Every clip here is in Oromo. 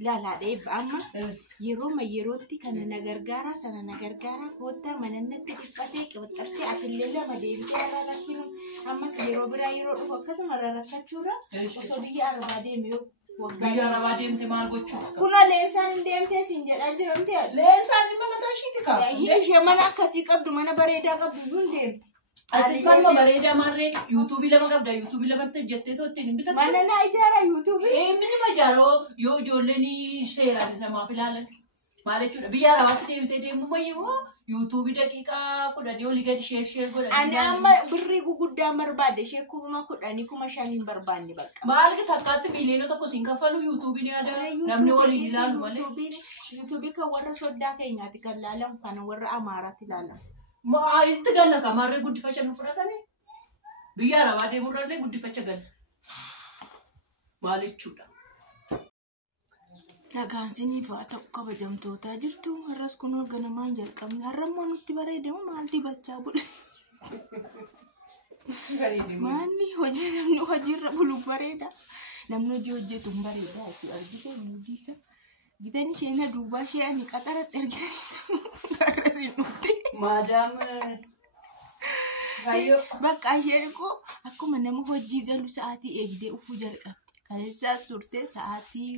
لا ديب أما يروم يروتي كان نجرجارا سنة نجرجارا كوتا من النت إفتك وترسي أكلنا ما ديب كارا لكنه أما سيرو برا يرو وكذا مرة ركتشورا وصدي أربعة ديميو وقال أربعة ديم تمال قطشو كنا لإنسان ديم تسنجل أجرم تيا لإنسان ما تاشيتك يا شيء ما نكسي قبل ما نبريدا قبل ديم أتسمع ما بريدا مرة يوتيوب لما قبل يوتيوب لما تجتة تو تين بيتا ما أنا نايجارا يوتيوب مني ما جارو يو جولني سيرا لما في العالم ما له شو بيارا وقت تيم ما يو يوتيوب دقيقة كده ديو لقى شير كده أنا أما بريقو قدام مرباد شيء كوما كده أني كوما شانين برباني بقى ما لقى ثقات ميلينو تكو سينكا فلو يوتيوب ني هذا نمني ولي لا مالك يوتيوب كورا شودا كينيا تكلالم كان ورا أمارات لالم ما يتقال كمارة قد فشل مفرطاني بيارا بعد مرة ليه قد فشل مالك شو ده Lagaansinii fa'aa ta'u kabajamtootaa jirtu har'as kunoo ganamaan jalqabne har'ammoo nutti bareedamu maal dibachaa bule maanni hojii namni hojiirra bulu bareeda namni hojii hojjetu bareeda itti argite nuudisa gitan isheen duubaa ishee ani qaxaratti argitaniitu har'as nutti maadaam hayyo bakka isheen koo akkuma nama hojii galu sa'aatii eegdee ufuu jalqabde kaleessaa turte sa'aatii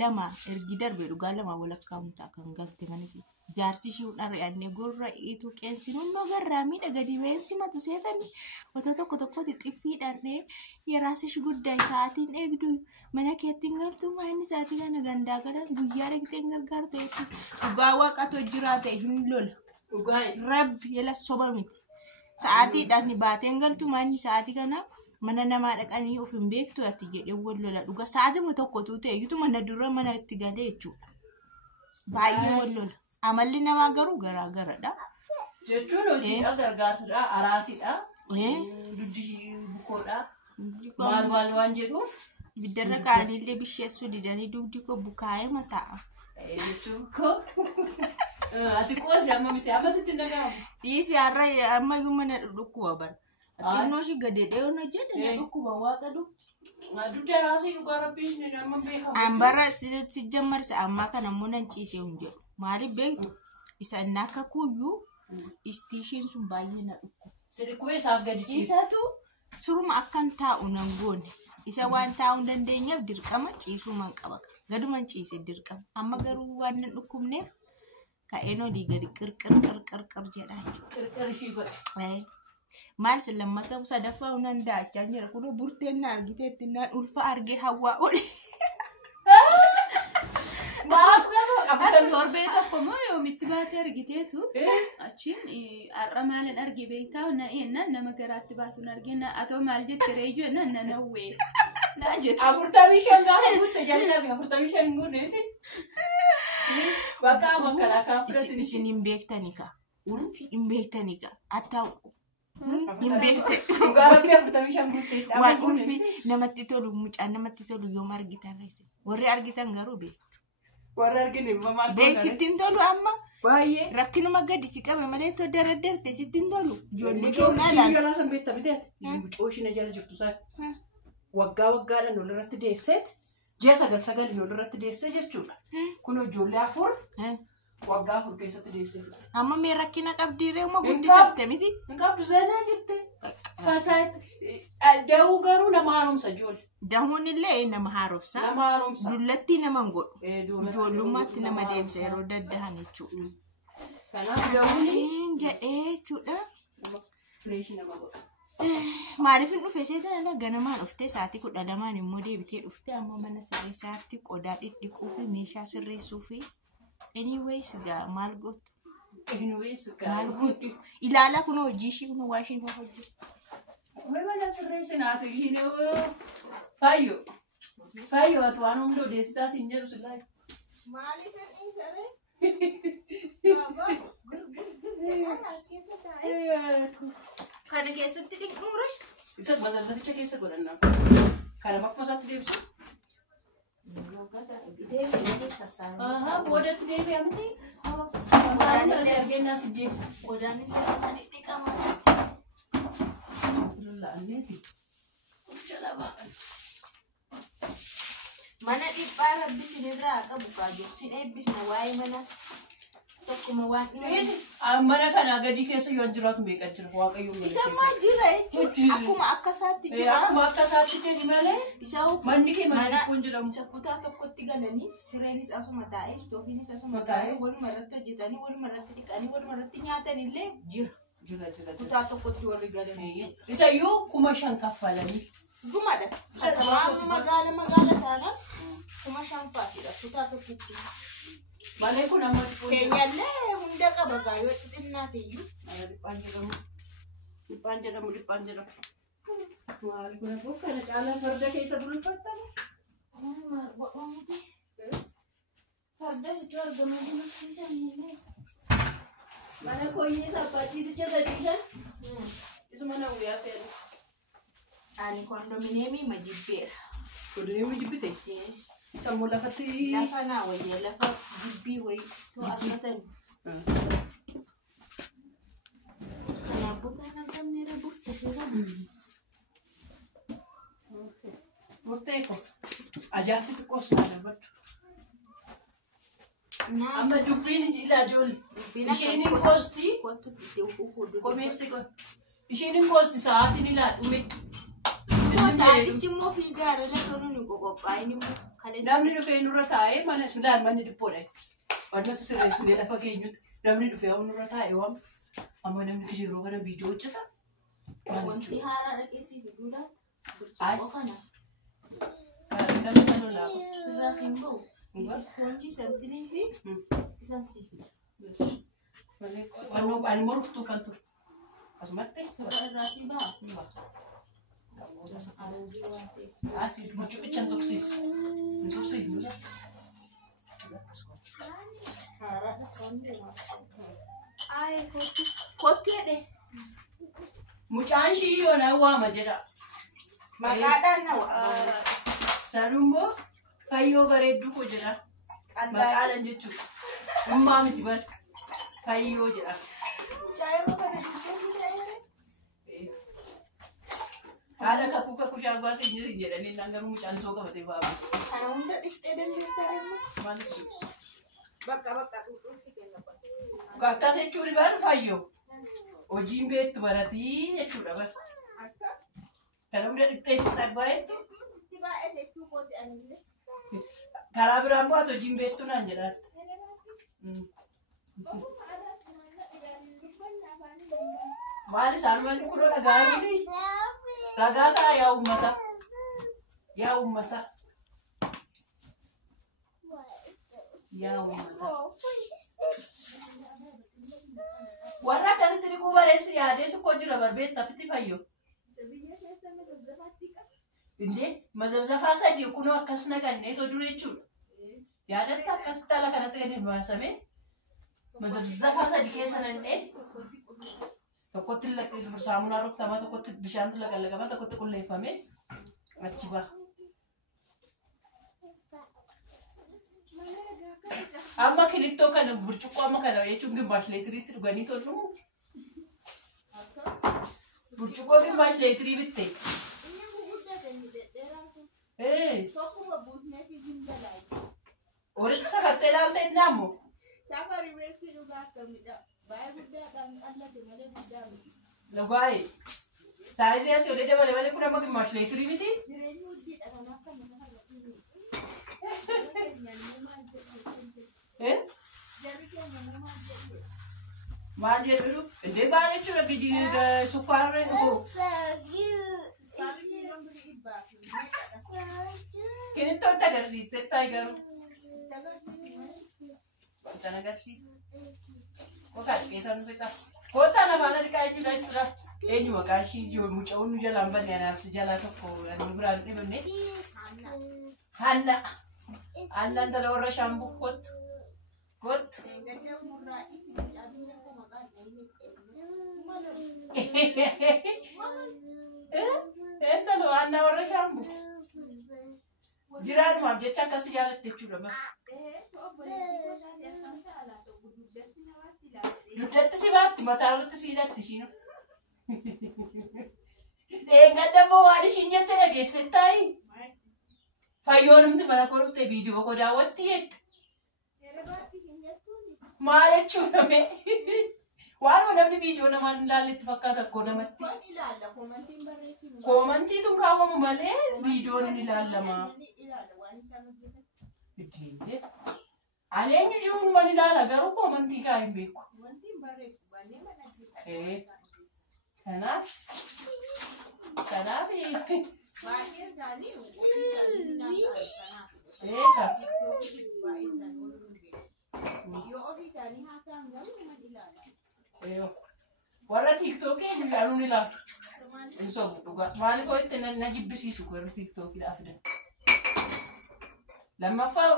lama ergi darbe dhugaa lama walakkaa mutaa kan galte manifi jaarsi shi'uun ari'annee gorra itu qeensinuun nogarraa miidhaga dibeensi matu seetani wata tokkotti xiffii dharree yeraasish guddaa sa'aatiin eegdu mana keettiin galtu maayini sa'aatii kana gandaa galan guyyaa dhaqxeen gargaartu jechuudha dhugaa waaqatu jiraate hin lola dhugaa rabbi yala soba miti sa'aatii dhaan baateen galtu maayini sa'aatii kana mana nama dhaqanii of hin beektu ati jedhee wallola dhuga sa'aatima tokkotu ta'e yutu mana dura mana itti galee jechuudha baay'ee wallola amalli namaa garuu garaagaradha jechuun hojiidha gargaarsadha araasiidha duddi bukoodha maal waan jedhuuf biddarra kaanillee bisheessuu didanii dugdi koo bukaa'ee mataa jechuun koo ati qoosi amma miti amma sitti nagamu dhiisi har'a amma iyyuu mana dhukkuba bara Atino shi gade deo na jede na dhukkuba waaqadu duddi araasii dhugaa rabbiin nama beekamu ambara si jammar sa amma kana munan ciise hunje maali beektu isa naka kuyu istishin sun baay'ee na dhukku sidi kuwe isaaf gadi ciise isatu suruma akkan taa'u nan goone isa waan taa'u dandeenyaaf dirqama ciisuu man qaba gaduman ciise dirqama amma garuu waan nan dhukkubneef ka'eenoo di gadi qirqir jedhaachu qirqir ishii godhe maal silammata sadaffaa unan daachaa jira kuno burteen na argiteetti naan ulfa argee hawaa oli maaf gaba afatan torbee tokko moo yoomitti baatee argiteetu achiin har'a maalin argee beektaa nama garaatti baatuun argina atoo maal jette reeyyoo na nawwee naa jette 45 gaafa guutte jalqabe 45 guutte bakka makkalaakaa fudhatini isin hin beektanii ka ulfi hin beektanii ka attaa'u hin beekte gaarabbii 45 guutte waan ulfi namatti tolu mucaan namatti tolu yoom argitan reesse warri argitan garuu beektu warri argine maal beeksittiin tolu amma baay'ee rakkinuma gadi si qabe malee to daraddarte sittiin tolu ijoollee keenyaa yoo laasan beektaa biteet mucooshin jala jirtu saa waggaadhaan ol irratti deesseet ji'a 9 yoo irratti deessee jechuudha kun ijoollee 4 waggaa 4 keessatti deessee amma mee rakkina qabdiiree moo guddisatte miti hin qabdu seenaa jette fataa da'uu garuu nama haaromsa ijoollee dahuun illee nama haaromsa dullatti nama godhu ijoollummaatti nama deemsa yeroo daddahan jechuudha kanaaf da'uun jedhee jechuudha fireeshii nama godhu maaliif hin dhufe seetaan ganamaan dhuftee sa'aatii 12 immoo deebitee dhuftee amma mana sirreessaatti qodaa dhidhiquu fi meeshaa sirreessuu fi anyways gaa maal gootu maal gootu ilaala kun hojii ishii kun waa ishii hojjetu mana sirreessinaatu ishiin fayyo atu waan humna odeessitaa siin jedhu sillaayi maaliif hin saree kana keessatti dhiqnuure isas bazarzaficha keessa godhannaa kana bakka isaatti deebisa boodatti deebi'e amti saamuna si argennaa si jeessa godaan illee dhiqamaa lola'anneeti jalaba Mana dhiphaa rabbi sinirraa qabu kaajoo sin eebbisna waa'ee manas tokkuma waan dhimma. Mana kana gadi keessa yoo jiraatu meeqa jira waaqayyoon malee. Isa maa jira jechuudha akkuma akka isaatti jira. Akkuma akka isaatti jedhi malee. Isa manni kee mana kun jedhamu. Isa kutaa tokkotti galanii sireenis asuma taa'ee istoofiinis asuma taa'ee waluma irratti hojjetanii waluma irratti dhiqanii waluma irratti nyaatanillee jira. Jira. Kutaa tokkotti warri galanii. Isa yoo 5,000 kaffalanii. Gumadha. Akka magaala taana 5,000 faatidha kutaa tokkotti. Malee kun amma keenyallee hunda qaba gaayoo xixinnaatiyyuu. Dhiphaan jedhamu. Maali kun abbo kana caalaa farda keessa bulfattama. Farda situ argamanii maksiisanii. Mana koyyee saaphaa ciisicha sadiisan. Isuma na guyyaa ta'e. Ani kondominiyeemii majibbeera. Kondominiyeemii jibbite? Sammuu lafatti. Lafa naa wayya lafa jibbii wayi to'atatan. Kanaafuu kana gamneera burtee Murtee ko ajaa'ibsi xiqqoo sana baddu. Amma dubbiin ilaa ijoollee. Isheen koostii. Komeessi ko. Isheen koostii sa'aatiin ilaa dhume. Saatichi immoo fiigaara lafa nuuni qophaa'in immoo. Namni dhufee nurra taa'ee mana sulaan manni dhiphoodha. Wantoota sirreessinee lafa keenyutti namni dhufee nurra taa'ee waan amma namni yeroo kana viidiyoo hojjeta. Wanti haaraa dhaqeessii fiduudhaan. Kana. Kan laafa. Irraa siin bahu. Ispoonjii santinii fi isaan siifidha. Wannoo ani morktuu kan ture. Asumatti. Irraa siin baha. Burcuqicha hin tuqsiisu. Hin tuqsiisu. Kottu jedhe. Mucaan shii yoo na waama jedha. Maqaadhaan na waama. Sanummoo fayyoo bareedduu koo jedha. Maqaadhaan jechuudha. Dhummaa miti bal. Fayyoo jedha. Mucaayiroo kana dubbisuu ta'ee. Haala kakuu shaagwaas hin jedhanii isaan garuu mucaan soo qabatee ba'a. Kana hunda dhistee dandeessaa immoo. Maalis bakka dhuudhuutti kenna qote. Akkas jechuun baal fayyoo. Hojiin beektu baratii jechuudha bal. Kana hunda dhiqxee fi baay'eetti. Itti baay'ee jechuu kooti anillee. Karaa biraa immoo ati hojiin beektu naan jedhaatti. Maal isaan manni kun dhagaa miti? Dhagaa ta'a yaa uummata. Yaa uummata. Warra akkasitti dhiquu bareessu yaadee sukkoo jira barbeetta fitti fayyoo. Indee mazabzafaa sadii kunoo akkas naqannee toluu jechuudha. Yaadatta akkasitti haala kanatti gadi baasamee mazabzafaa sadii keessa nannee tokkotti saamunaa rukutamaa tokkotti bishaantu laqallaqamaa tokkotti qulleeffamee achi ba'a. Amma kilittoo kana burcuqqoo amma kana jechuun gimbaash leetiriitti dhuganii tolfamu. Burcuqqoo gimbaash leetirii bitte. Walitti safartee ilaaltee inni ammoo. Safari beekti dhugaa akkamidha. Baay'ee guddaadhaan qallate malee guddaa miti. Dhugaa'e. Saayizii asii olee dabale malee kun amma gimbaash leetirii miti. Jireenyi hojjiidha kan akka nama har'atii. Maal jedhu indee baal jechuudha gidi sukkaara kinittoo itti agarsiiste ta'i garuu wanta agarsiisa kootaa dhiqeessan fixaa kootaa namaan dhiqaa jechuudha eenyu maqaan ishii ijoo muca'uun nu jalaan banne anaafsi jalaa tokko nu biraan dhibamne Hanna intala warra shaambuu kottu. Intala Hanna warra shaambuu. Jiraadhumaaf jecha akkasii jaalatte jechuudha. Dugdatti si baatti mataa irratti si hidhatti ishiin. Deengadda moo waan ishiin jette dhageesse ta'i? Fayyoonumti mana koo dhuftee viidiyoo koo daawwatti jette. Maal jechuudha mee? Waan namni viidiyoo namaan hin laalletti fakkaata akkoo namatti. Koomantii tun kaawwamu malee viidiyoon hin ilaallama. Aleenyu jiruun man ilaala garuu koomantii kaa hin beeku. Kanaaf warra tiktokii guyyaanuu ilaalu. Hin sobu dhugaa. Maaliif ho'itti na jibbisiisu warra tiktokii fidan. Lammaffaa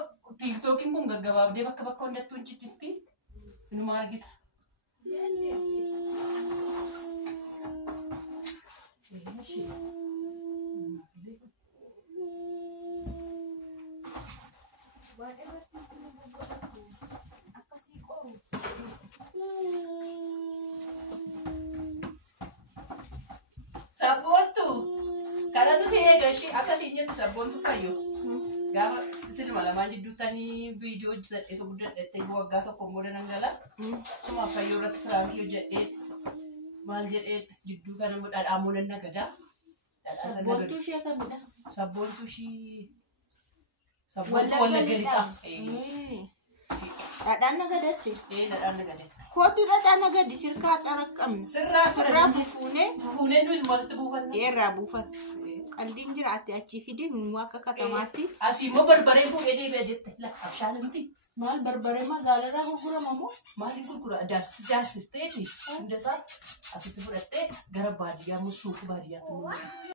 tiktokiin kun gaggabaabdee bakka hundattuu hin ciccitti. Inuma argita. Sabboontu kanatu si eegashi akkasiin jettu sabboontu fayyo. Gaafa silma lamaan jidduuttanii viidiyoo hojjetee guddatte waggaa tokko booda nan gala. Suma fayyoo irratti firaamii hojjedhee maal jedhee jidduu kana dhadhaamoo nan nagadaa. Sabboontuu ishee kamidha? Sabboontuu ishee sabboontuu wallagga lixaa. Dhadhaan nagadatte? Dhadhaan nagadatte. Kootu dhadhaan nagadi sirkaa xaraqqamne. Sirraa fufuunee nuyi masitti buufanna. Eerraa buufanna. Qaldiin jiraate achii fidee akka katamaatti. Asii immoo barbaree fuudhee deebi'a jette. Abshaala miti. Maal barbaree magaalarraa gurgurama moo? Maaliif gurgura? Daasisteeti. Hundasaa asitti fudhattee gara baadiyyaa moo suuqii baadiyyaatti mul'ata.